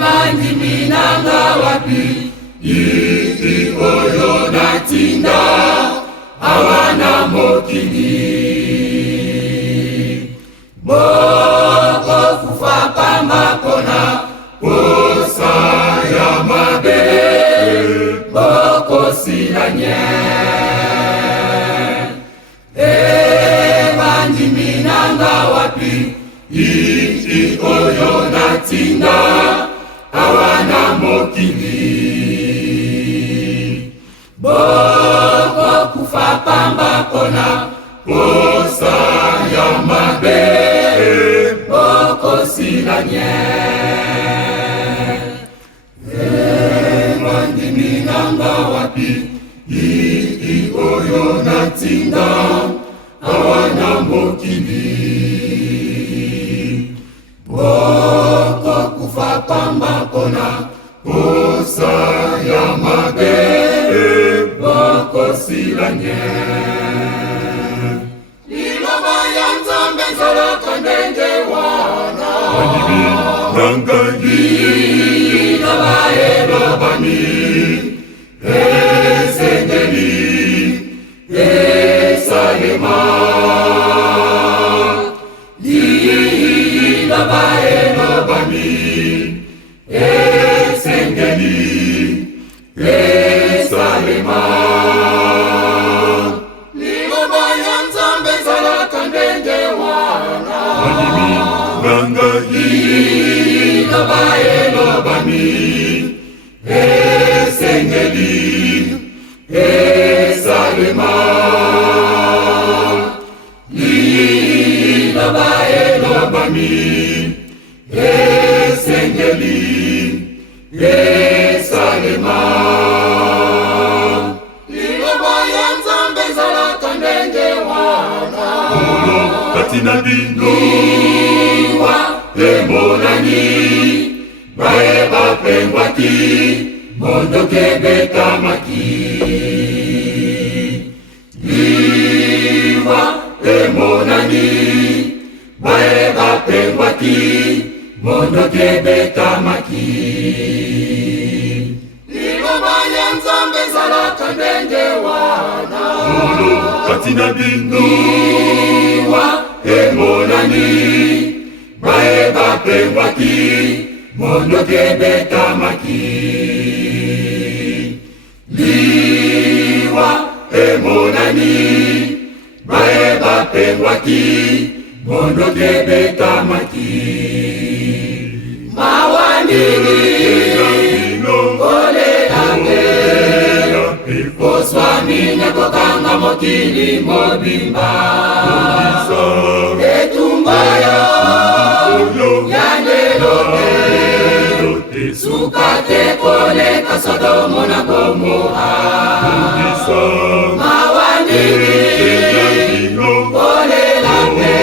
Bandimi nanga wapi iti oyo natinda awana mokili boko kufa pamba pona posa ya mabe boko silanye bandimi nanga wapi iti oyo natinda awana mokili boko kufa pamba pona posa ya mabe boko silanye bandimi nanga wapi iti oyo natinda awana mokili boko kufa pamba pona posa ya mabe boko silanye liloba ya Nzambe zalaka ndenge wana bandimi nanga liloba elobami esengeli esalema liloba elobami esengeli esalema liloba ya Nzambe zalaka ndenge wana bandimi nanga liloba elobami esengeli esalema liloba elobami esengeli esalema liloba ya Nzambe zalaka ndenge wana olo katina bino wa emonani bae bapengwaki mondoke betamaki liwa emonani bae bapengwaki mondoke betamaki liloba ya Nzambe zalaka ndenge wana olo katina bino wa emonani bae bapengwaki mondoke betamaki liwa emonani bae bapengwaki mondoke betamaki mawandiri olelange oswamine kokanga mokili mobimba etumbayo yandeloke sukate koleka Sodomo na Gomora mawandiri olelange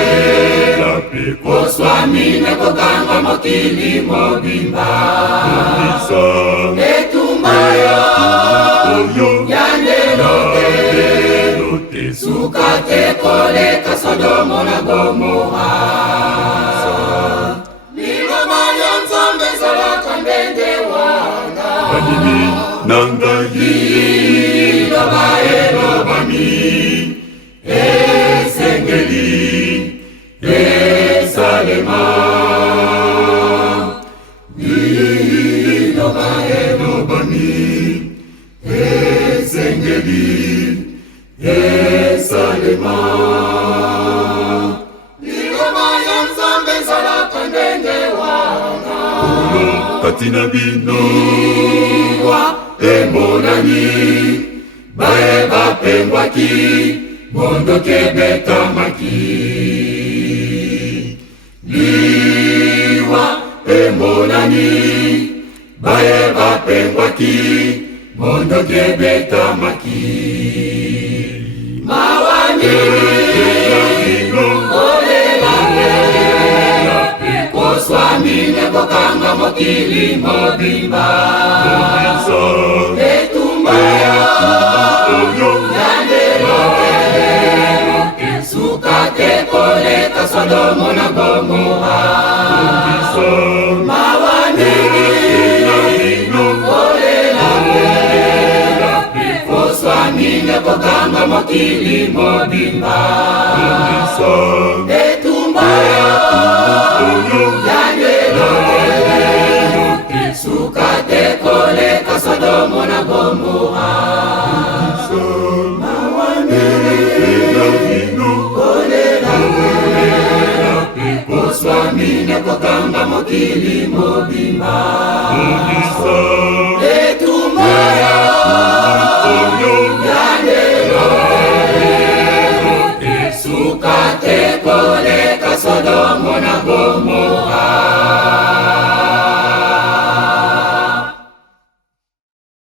oswamine kokanga mokili mobimba etumbayo yandeloke sukate koleka Sodomo na Gomora liloba ya Nzambe zalaka ndenge wana bandimi nanga liloba elobami esengeli esalema liloba elobami esengeli esalema liloba ya Nzambe zalaka ndenge wana olo katina bino wa emonani bae bapengwaki mondoke betamaki liwa emonani bae bapengwaki mondoke betamaki mawandiri olelange oswamine kokanga mokili mobimba etumbayo yandeloke sukate koleka Sodomo na Gomora mokili mobimba. Etumba yandelo suka te koleka Sodomo na Gomora. Oswamine kogamba mokili mobimba.